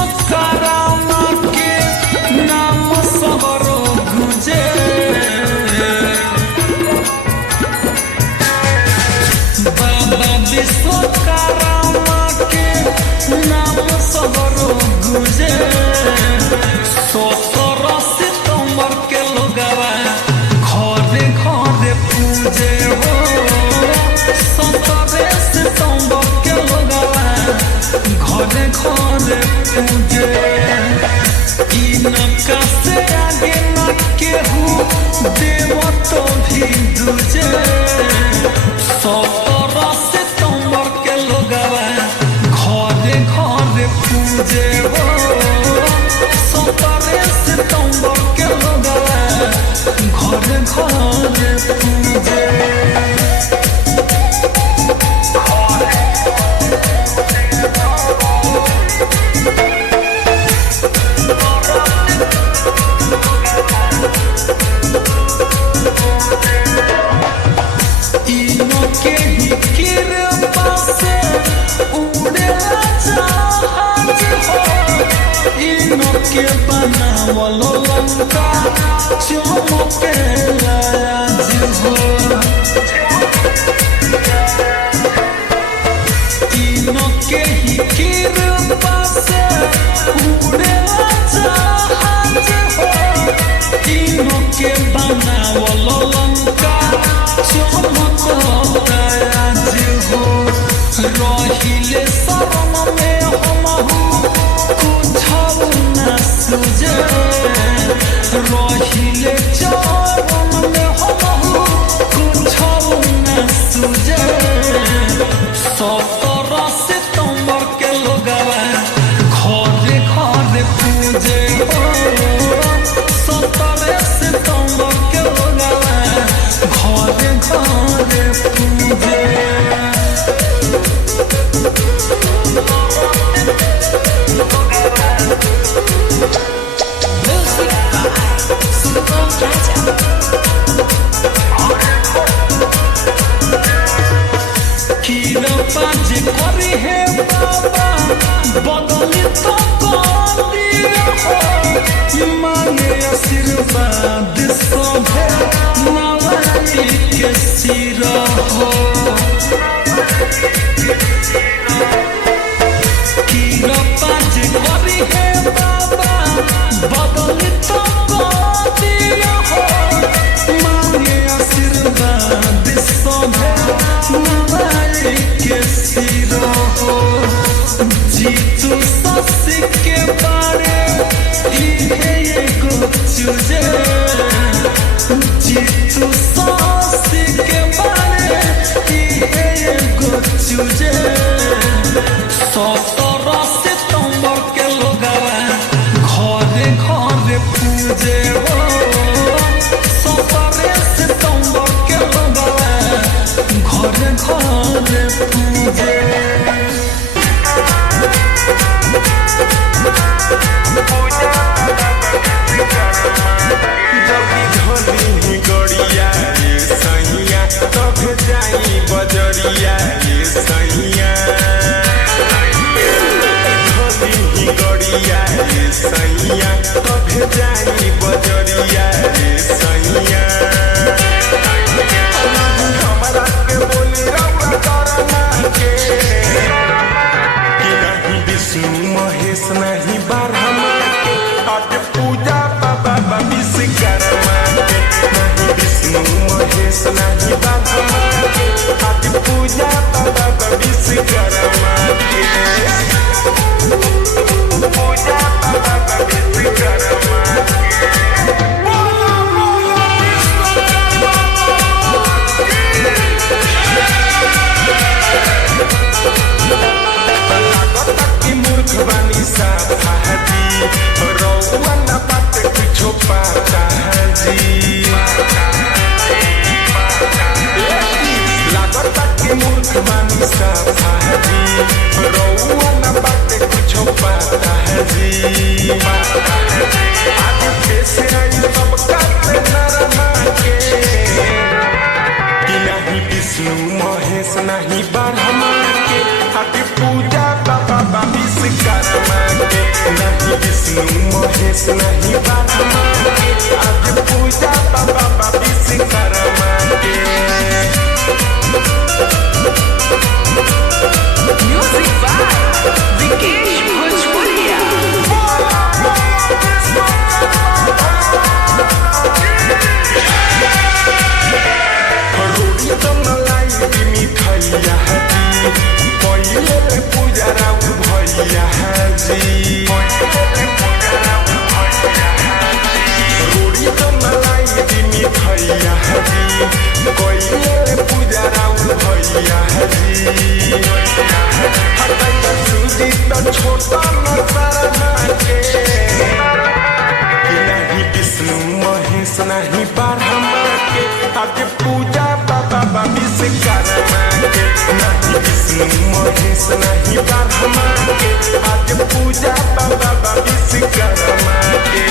विश्वकर्मा के नाम सगरो गुजे बाबा विश्वकर्मा के नाम सगरो गुजे 17 सितंबर के लोगवा घरे घरे पूजे हो 17 सितंबर के लोगवा घरे घरे पूजे इनका से आगे न केहू देव तो भी दूजे 17 सितंबर के लोगवा घरे घरे पूजे हो 17 सितंबर के लोगवा घरे घरे पूजे इनके ही कृपा से उड़ेला जहाज हो इनके बनावल लंका चमकेला आज हो इनके ही कृपा से उड़ेला जहाज हो इनके बनावल लंका चमकता आज हो रहिले शरण में हमहू कुछ न सूझे रहिले चरण में हमहू कुछ न सूझे 17 सितंबर के लोगवा घरे घरे पूजे हो 17 सितंबर के लोगवा घरे घरे पूजे कृपा जे करी हे बाबा बदली तो करी हो मांगे आशीर्वाद सभे नवाई के सिर हो कृपा जे करी हे बाबा बदली तो करी हो मांगे आशीर्वाद सभे नवाई के सिर हो जीतू ससी के बारे इहे एगो चूजे जीतू ससी के बारे इहे एगो चूजे 17 सितंबर के लोगवा घरे घरे पूजे हो 17 सितंबर के लोगवा घरे घरे पूजे जल्दी गड़िया ये सैया तब जाई बजरिया ये सैया जल्दी गड़िया ये सैया तब जाई बजरिया ये सैया हमारा के बोली रउआ करना के कि नहीं विष्णु महेश नहीं बारहमा के आज पूजा बाबा विश्वकर्मा के नहीं विष्णु महेश नहीं बारहमा के आज पूजा बाबा विश्वकर्मा के पूजा बाबा विश्वकर्मा के मूर्ख बानी सा हाजी रउआ ना बात कुछो पाता जी लागता के मूर्ख बानी सा हाजी रउआ ना बात कुछो पाता जी आज कैसे आई सब काटे नरमा के कि नहीं विष्णु महेश नहीं बारहमा के आज पूजा बाबा विश्वकर्मा के नहीं विष्णु महेश नहीं ब्रह्मा के आज पूजा बाबा विश्वकर्मा के Music by Vikesh Bhojpuria. रोटी तो मलाई दी मिठाइया जी पहिले पूजा राउत भैया जी रोटी तो मलाई दी मिठाइया जी पहिले पूजा राउत भैया जी हटाई सूजी तो छोटा न सारा के नहीं विष्णु महेश नहीं ब्रह्मा के आज पूजा बाबा विश्वकर्मा के नहीं विष्णु महेश नहीं ब्रह्मा के आज पूजा बाबा विश्वकर्मा के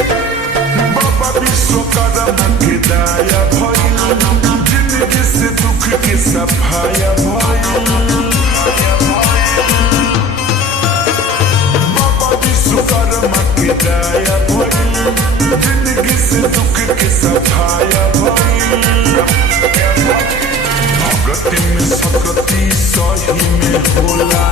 बाबा विश्वकर्मा के दया भइल जिंदगी से दुख के सफाया भइल बाबा विश्वकर्मा के दया भइल जिंदगी से दुख के सफाया भइल भगति में सकती सही में होला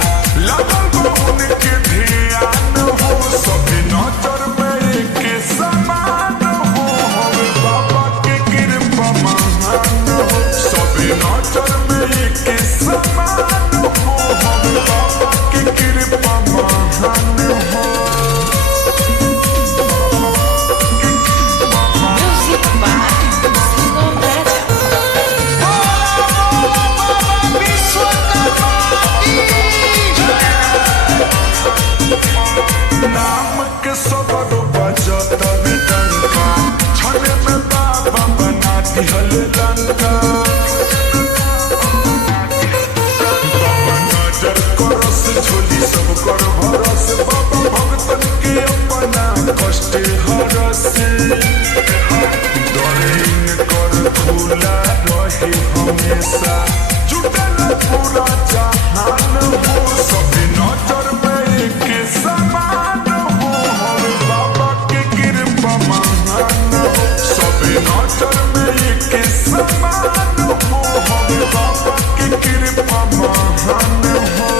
लगल उनके ध्यान हो सभी नजर में के समान हो हमें बाबा के कृपा महान हो सभी नजर में के समान हो हमें बाबा के कृपा महान हो Music by Single Better. नाम के सगरो बजत डंका छने में बाबा बना दिहल लंका बाबा नजर करस झोली सब कर भरस बाबा भक्तन के अपना कष्ट हरस डरे कर खुला रहे हमेशा जुटल पूरा जहान हो सभी नजर में के समान हो हमें बाबा के कृपा महान हो सभी नजर में के समान हो हमें बाबा के कृपा महान हो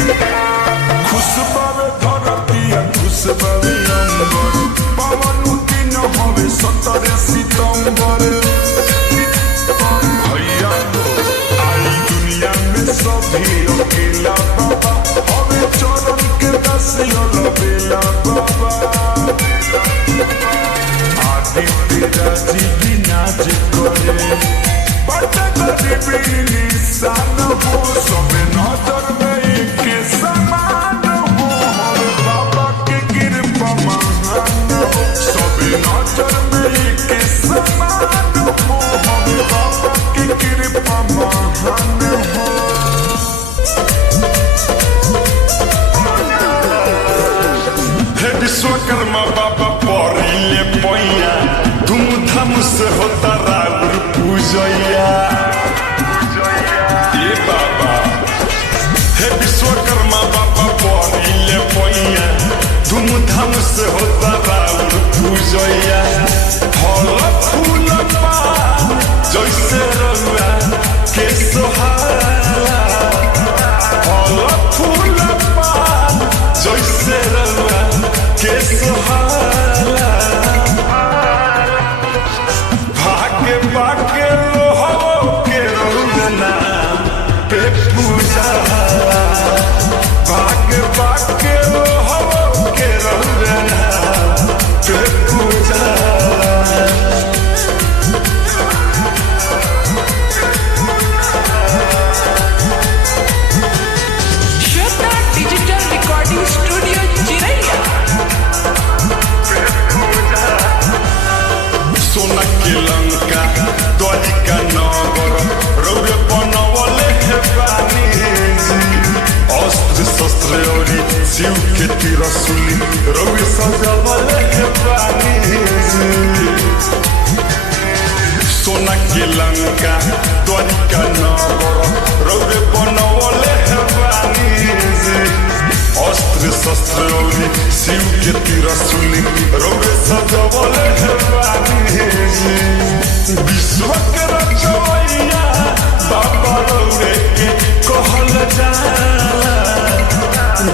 खुश बावे धरतिया खुश बावे अंबर पवन दिन हवे 17 सितंबर भैया हो आई दुनिया में सभी अकेला बाबा हवे चरण के दसियल बेला बाबा आदित्य राजी भी नाच करे बट गरीबी निशान हो सभी नजर में के समान हो हमें बाबा के कृपा महान हो सभी नजर में के समान हो हमें बाबा के कृपा महान हो हे विश्वकर्मा बाबा परिले पैया धूमधाम से होता राउर पूजैया ए बाबा हे विश्वकर्मा बाबा परिले पैया धूमधाम से होता राउर पूजैया फल फूल पान जैसे रउआ के सोहाला फल फूल पान जैसे रउआ के सोहाला भाग्य भाग्य लोहो के रउना पे पूजा भाग्य भाग्य लोहो के रउना पे पूजा Shut लंका द्वारिका नगर रौरे बनवले बानी जी अस्त्र शस्त्र औरी शिव के त्रिशूली रौरे सजवले बानी जी विश्व के रचवैया बाबा रौरे के कहल जाला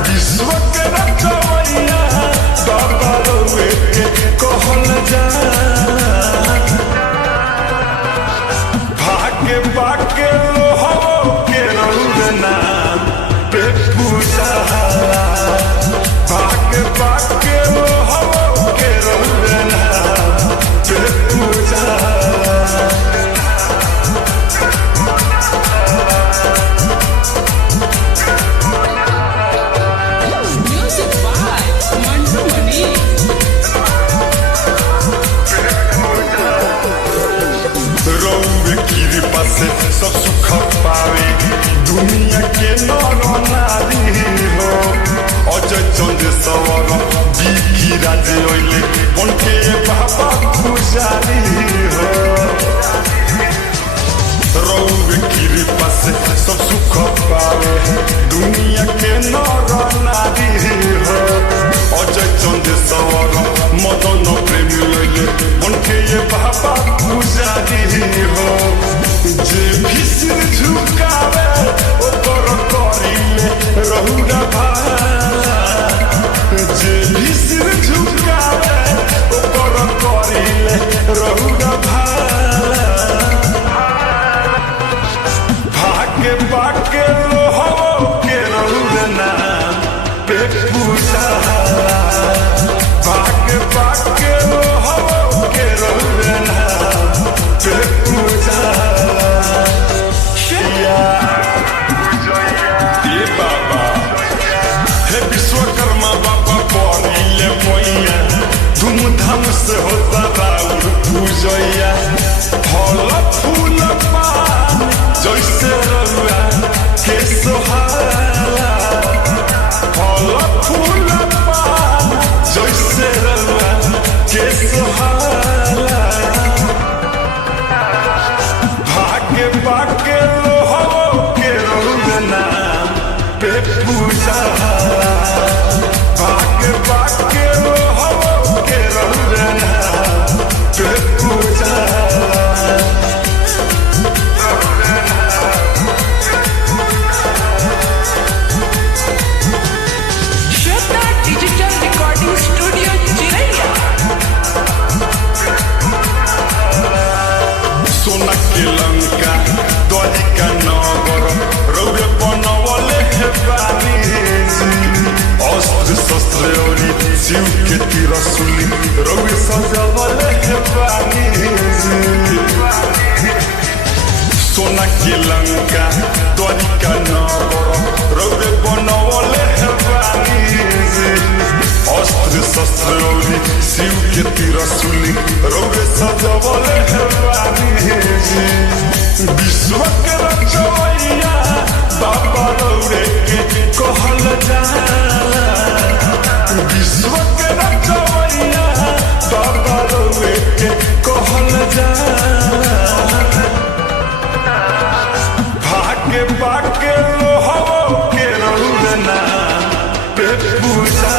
विश्व के रचवैया बाबा रौरे के कहल जाला भागे भागे लोहो के रौरे नाम पे पूजा भागे भागे लोहो के रौरे नाम पे पूजा Music by Mantu Mani. रौरे कृपा से सब सुख पावे दुनिया के नर नारी हो अजय चंद्रेश्वर बिकी राजे ओइले बनके बाबा पुजारी हो रौरे कृपा से सब सुख पावे दुनिया के नर नारी हो अजय चंद्रेश्वर मदन प्रेमी ओइले बनके बाबा पुजारी हो जे भी सिर झुकावे ओकर करिले रहुरा भाला जे भी सिर झुकावे ओकर करिले रहुरा भाला भागे भागे लोहो के रहुरा नाम पे पूजा भागे भागे लोहो के रहुरा नाम पे पूजा ये बाबा हे विश्वकर्मा बाबा पढ़िले मैया धूमधाम से होता राउर पूजैया फल फूल पान जैसे रहुआ के सोहाला फल फूल पान जैसे रहुआ के सोहाला भागे भागे लोहो के रहुआ नाम पे पूजा भागे भागे लोहो के रहुआ नाम पे पूजा Shweta Digital Recording Studio, Chiraiya. सोना के लंका द्वारिका नगर रौरे बनवले बानी जी अस्त्र शस्त्र औरी शिव के त्रिशूली रौरे सजवले बानी जी सोना के लंका द्वारिका नगर रौरे बनवले बानी जी अस्त्र शस्त्र औरी शिव के त्रिशूली रौरे सजवले बानी जी विश्व के रचवैया बाबा रौरे के कहल जाला विश्व के रचवैया बाबा रौरे के कहल जाला भागे भागे लोहो के रहुआ नाम पे पूजा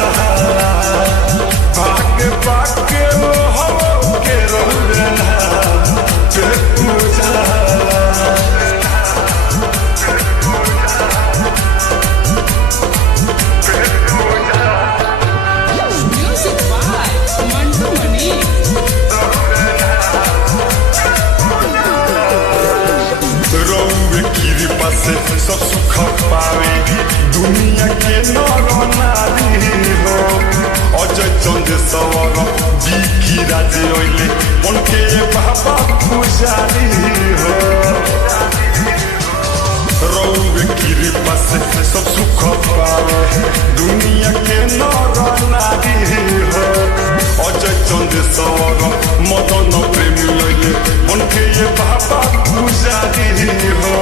भागे भागे लोहो के रहुआ नाम पे पूजा Music by Mantu Mani. रौरे कृपा से सब सुख पावे दुनिया के नर नारी हो अजय चंद्रेश्वर बिकी राजे ओइले बनके बाबा पुजारी हो रौरे कृपा से सब सुख पावे दुनिया के नर नारी हो अजय चंद्रेश्वर मदन प्रेमी ओइले बनके बाबा पुजारी हो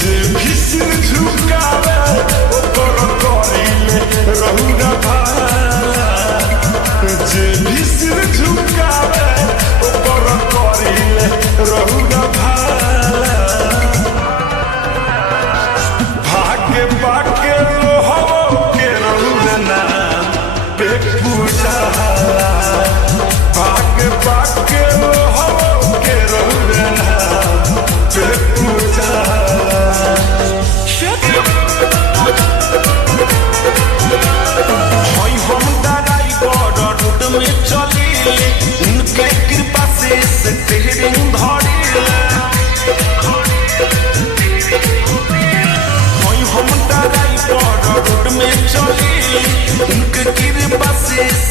जे भी सिर झुकावे ओकर करिले रहुरा भाला जे भी सिर झुकावे ओकर करिले रहुरा भाला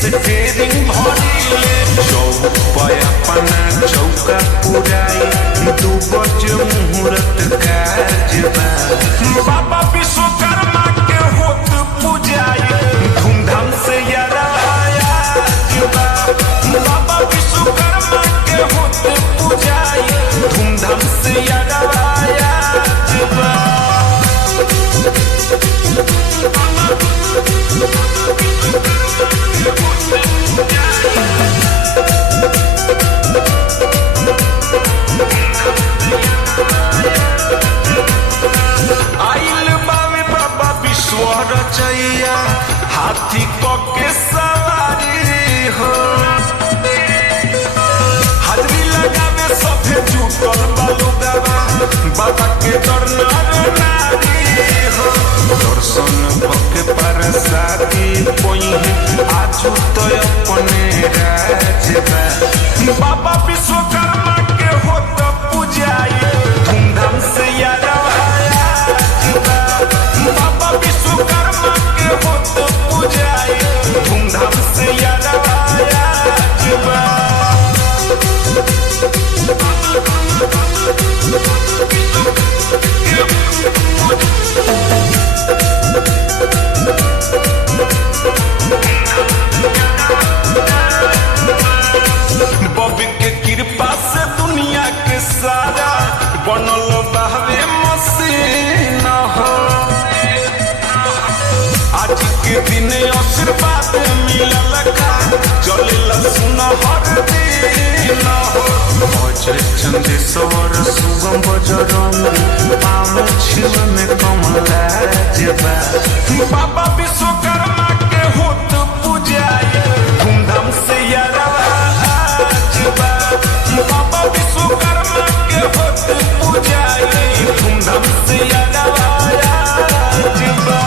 स्टेरिंग भरिले चौपाय अपना चौका पुराई दू बज मुहूर्त काजबा बाबा विश्वकर्मा के होत पूजाई धूमधाम से याराया जबा बाबा विश्वकर्मा के होत पूजाई धूमधाम से याराया जबा आइल बावे बाबा विश्वर चैया हाथी के सवारी हो हाजरी लगावे सभे जुटल बालुगावा बाबा के दरनार नारी हो दर्शन के परसादी पोइहे आजू तो अपने राजबा बाबा विश्वकर्मा के होत पूजाई धूमधाम से याराया जबा बाबा विश्वकर्मा के होत पूजाई धूमधाम से याराया जबा बॉबी के कृपा से दुनिया के सारा बनल बहवे मसीन हो आज के दिन आशीर्वाद मिलल का चलेला सुना हर दिन हो अजय चंदेश्वर सुगम बजरंग पाम छिल में कमला जबा बाबा विश्वकर्मा के होत पूजाई धूमधाम से याराया जबा बाबा विश्वकर्मा के होत पूजाई धूमधाम से याराया जबा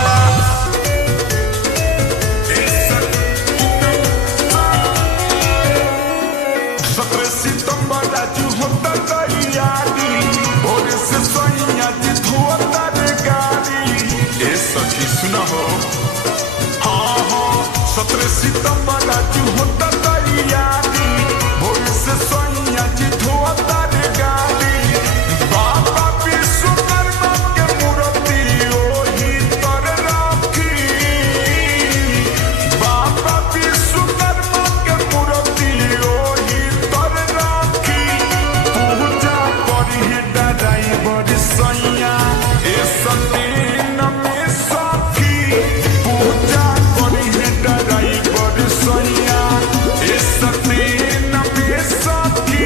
17 सितंबर राजू होता तैयारी भोर से सोनिया जी धोता रे गाड़ी ए सखी सुना हो हाँ हाँ 17 सितंबर राजू होता तैयारी भोर से सोनिया जी धोता रे गाड़ी बाबा विश्वकर्मा के मूर्ति ओही तर राखी बाबा विश्वकर्मा के मूर्ति ओही तर राखी पूजा करी ड्राइवर सैया ए सतीन में सखी पूजा करी ड्राइवर सैया ए सतीन में सखी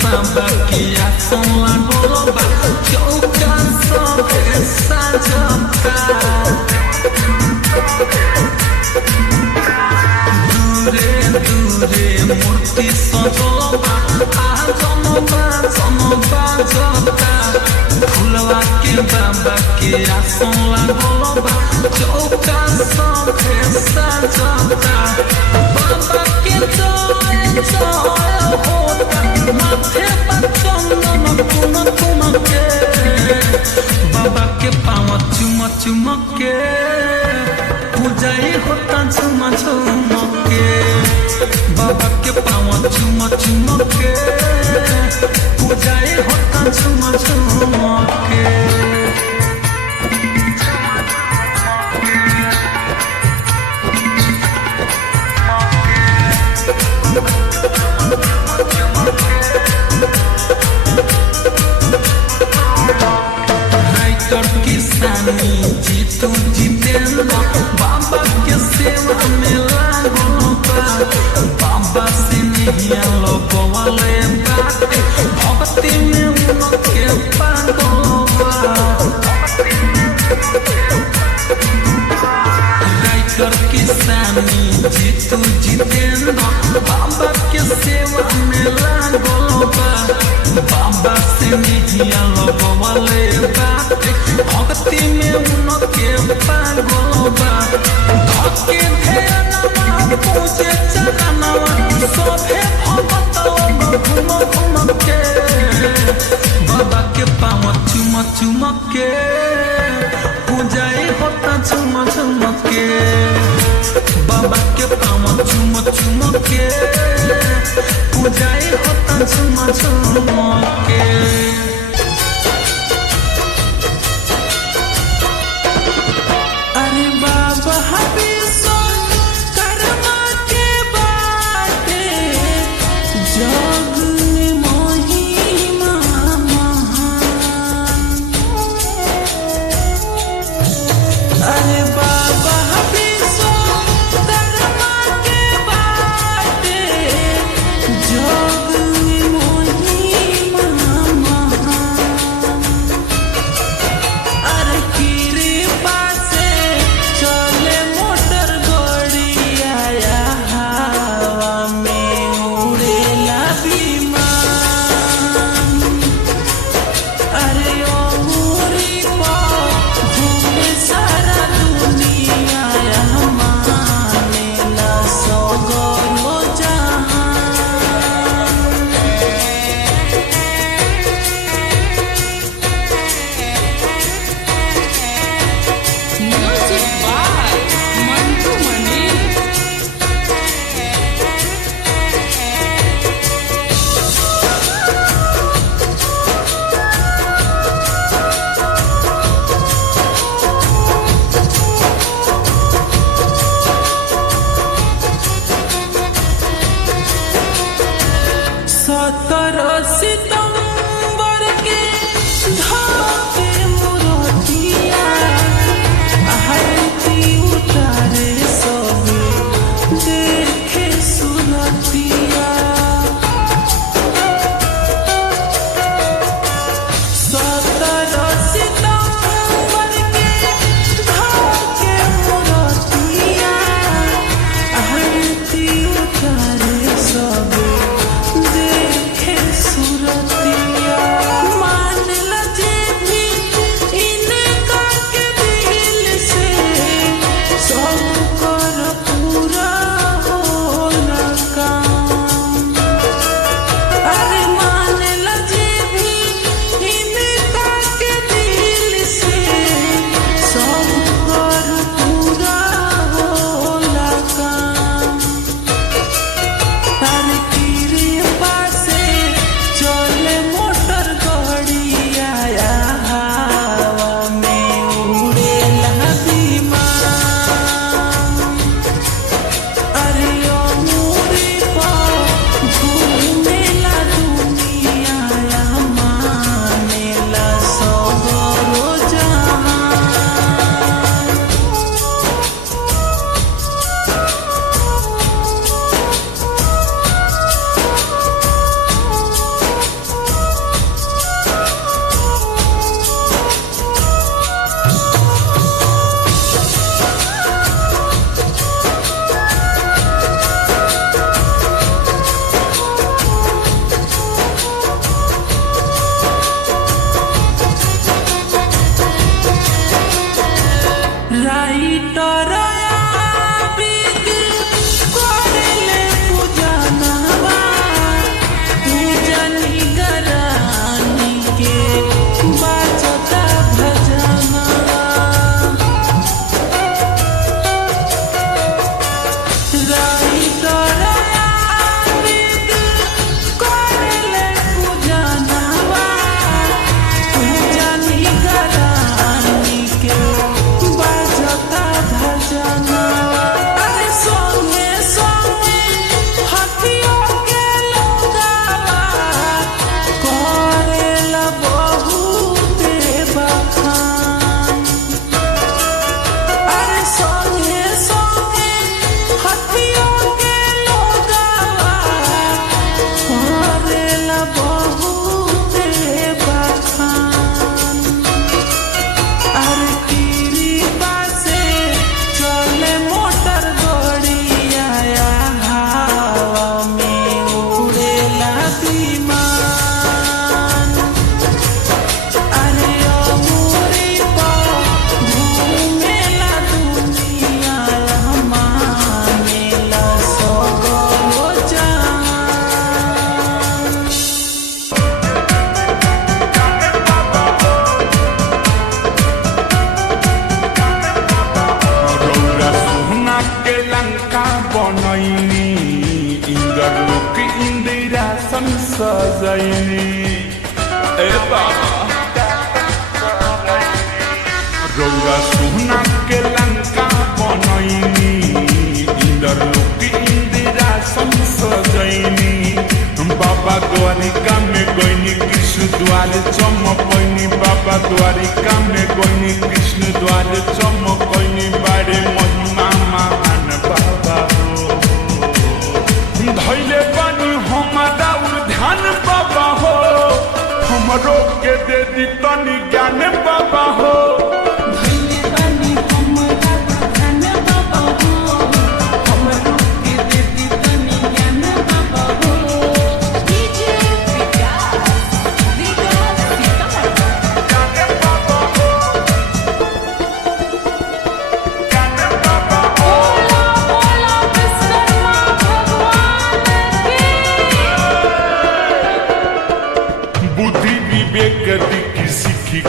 बाबा के आसन लागल बा चौका सबे साजता दूरे दूरे मूर्ति सजल बा आजन बाजता फुलवा के बाबा के आसन लागल बा चौका सबे साजता बाबा के जय जय होता माथे पर चंदन कुम कुम के बाबा के पाँव चुम चुम के पूजाई होता झुम झुम के बाबा के पाँव चुम चुम के पूजाई होता झुम झुम के किसानी जीतू जितेंद्र बाबा के सेवा में लागल बा बाबा से नहीं लगवाले बाटे भक्ति में उनके पागल बा राइटर किसानी जीतू जितेंद्र बाबा के सेवा में लागल बा बाबा से नहीं लगवाले बाटे भक्ति में उनके पागल बा धके ध्यानवा पूजे चरणवा सोभे भगत घुम घुम के बाबा के पाँव चुम चुम के पूजाई होता झुम झुम के बाबा के पाँव चुम चुम के पूजाई होता झुम झुम के सूरत करैनी ए बाबा रौरा सोना के लंका बनैनी इंदर लोक इंदिरा सजैनी बाबा द्वारिका में गईनी कृष्ण द्वार चमकैनी बाबा द्वारिका में गईनी कृष्ण द्वार चमकैनी बारे महिमा महान बाबा हो धैले बानी हमारा ध्यान बाबा हो हमरो के दे दी तनी ज्ञान बाबा हो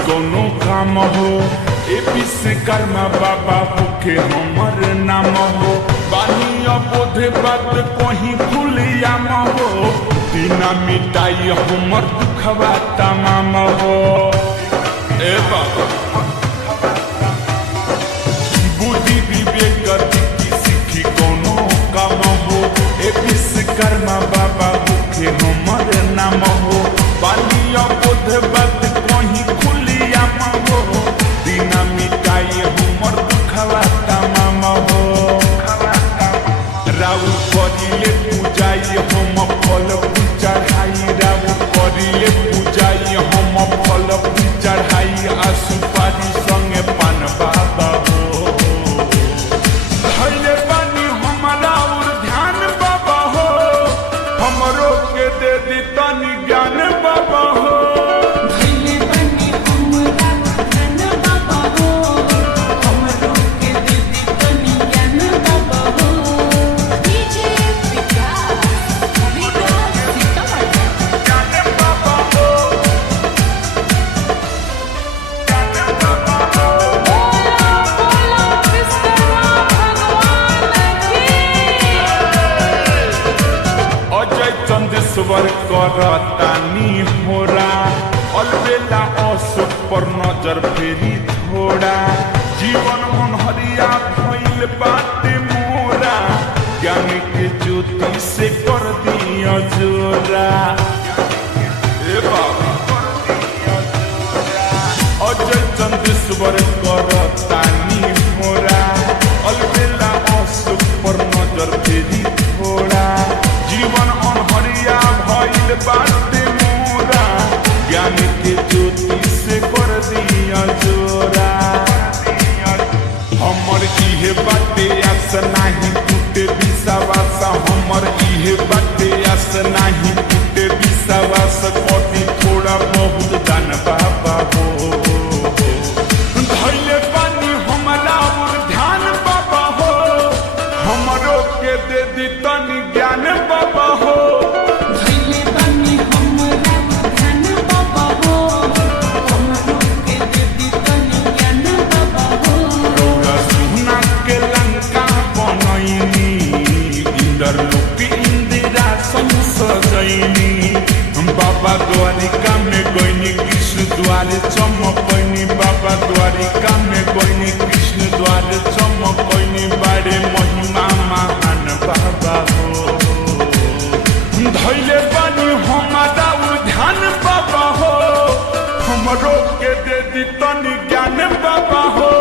कोनो काम हो ए विश्वकर्मा बाबा भूखे हमर नाम हो बानी अबोधे बात कहीं भूलियाम हो बिना मिटाई हमर दुखवा तमाम हो ए बाबा बुद्धि विवेक की सीखी कोनो काम हो ए विश्वकर्मा बाबा भूखे हमर नाम हो बानी अबोधे बात कहीं हमर दुखवा तमाम हो राउ करिले पूजाई हम फल चढ़ाई राउ करिले पूजाई हम फल चढ़ाई आ सुपारी संगे पान बाबा हो धैले बानी हमारा ध्यान बाबा हो हमरो के दे दी तनी ज्ञान बाबा हो स्वर करतानी होरा अलबेला अशोक पर नजर फेरी थोड़ा जीवन मन हरिया भइल बाटे मोरा ज्ञान के ज्योति से कर दिया जोरा ए बाबा अजय चंदेश्वर करतानी होरा अलबेला अशोक पर नजर फेरी थोड़ा जीवन अनहरिया भइल बाटे मोरा ज्ञान के ज्योति से कर दिया जोरा हमर इहे बाटे आस नाही टूटे विश्वास हमर इहे बाटे आस नाही टूटे विश्वास कति थोड़ा बहुत दान बाबा हो धैले पानी हमारा ध्यान बाबा हो हमरो के दे दी तनी ज्ञान बाबा हो बाबा द्वारिका में गईनी कृष्ण द्वार चमकैनी बाबा द्वारिका में गईनी कृष्ण द्वार चमकैनी बारे महिमा महान बाबा हो धैले बानी हमारा ध्यान बाबा हो हमरो के दे दी तनी ज्ञान बाबा हो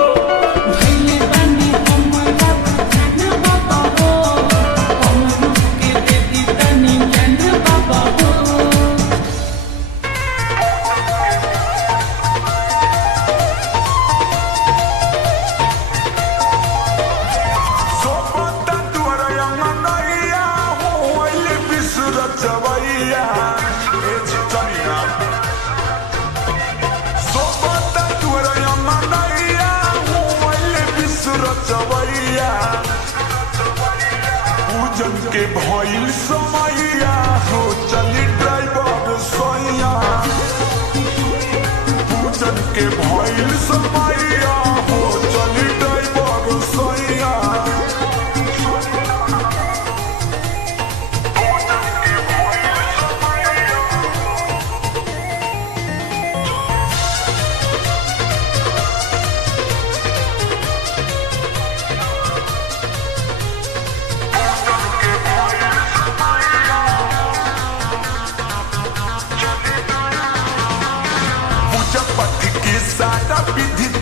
पूजन के भइल समैया हो चली ड्राइवर सोइया पूजन के भइल समैया हो चली ड्राइवर सोइया पूजन के भइल समैया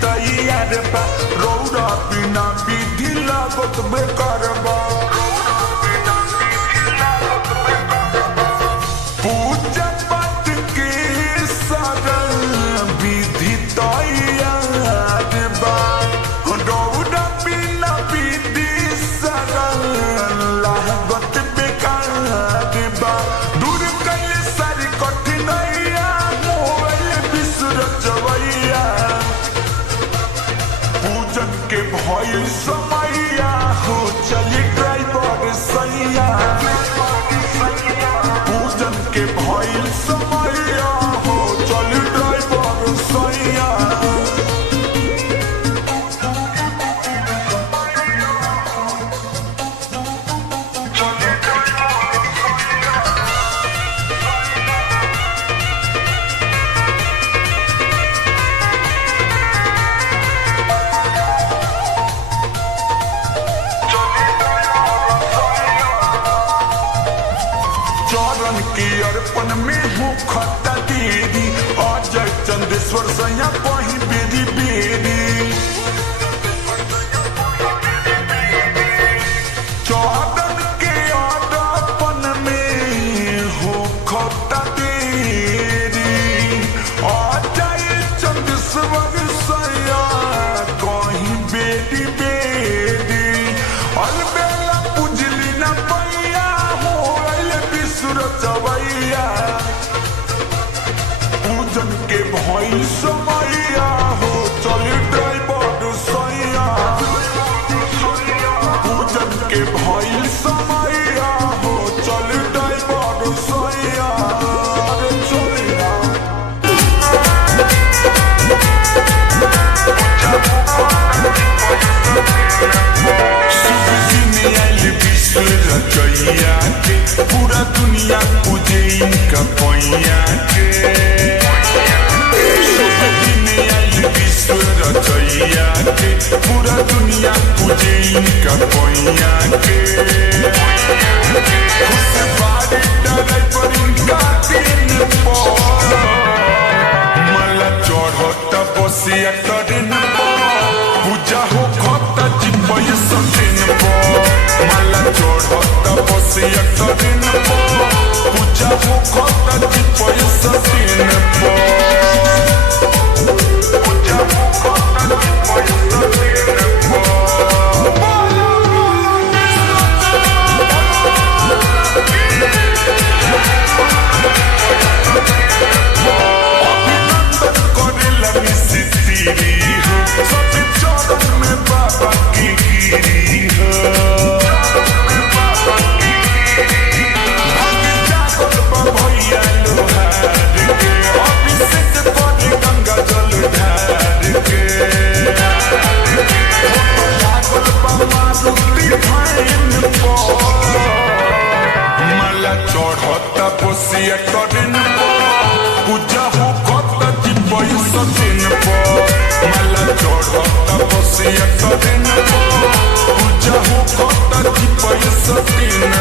तैयार बा रौरा बिना विधि लागत बेकार बा पूजा पाठ के सारा विधि तैयार बा रौरा बिना विधि सारा लागत बेकार बा दूर कैल सारी कठिनाइया मोबाइल विसुर जवैया पूजन के भइल समैया हो चली ड्राइवर सैया पूजन के भइल समैया हो चली ड्राइवर सैया चरण के अर्पण में हो खट्टा देरी अजय चंदेश्वर सैया कहीं बेरी बेरी चरण के अर्पण में हो खट्टा देरी अजय चंदेश्वर सैया कहीं बेरी बेरी अलबेला पुजली न पैया हो जवैया पूजन के भइल समैया हो चली ड्राइवर सैया पूजन के भइल समैया हो चली ड्राइवर सैया अरे चलिया रचैया के पूरा दुनिया पूजे इनका पैया के विश्व रचैया के पूरा दुनिया पूजे इनका पैया के खुश बारी डराई पर इनका दिन पर मला चढ़त बसिया करिन पूजा हो खता चिपय सकिन मला चढ़त बसिया करिन पूजा हो खता चिपय सकिन पूजा हो खता चिपय सकिन अभिनंदन करेला मिस्त्री हो सब चरण में बाबा की गिरी हो भैया लोहार के अभिषेक करे गंगा जल ढार के लागल मारुति भाइन माला चढ़त बसिया करिन पूजा हो खत चिपय सकिन माला चढ़त बसिया करिन पूजा हो खत चिपय सकिन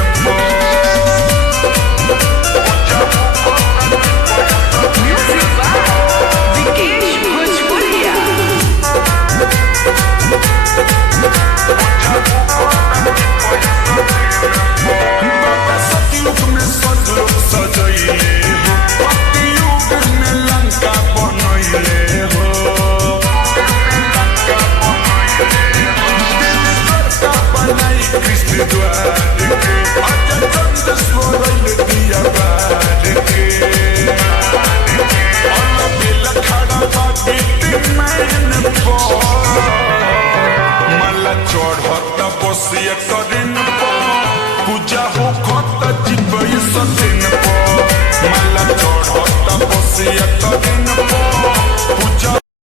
Music by Vikesh Bhojpuria. बाबा सतयुग में सजलोग सजैले हो कलयुग में लंका बनैले हो का बनाई कृष्ण द्वार के अजय चंदेश्वर दिया बार के अलबेला खड़ा बाटी मैन मला चढ़त बसिया करिन पूजा हो खता चिपय सकिन मला चढ़त बसिया करिन पूजा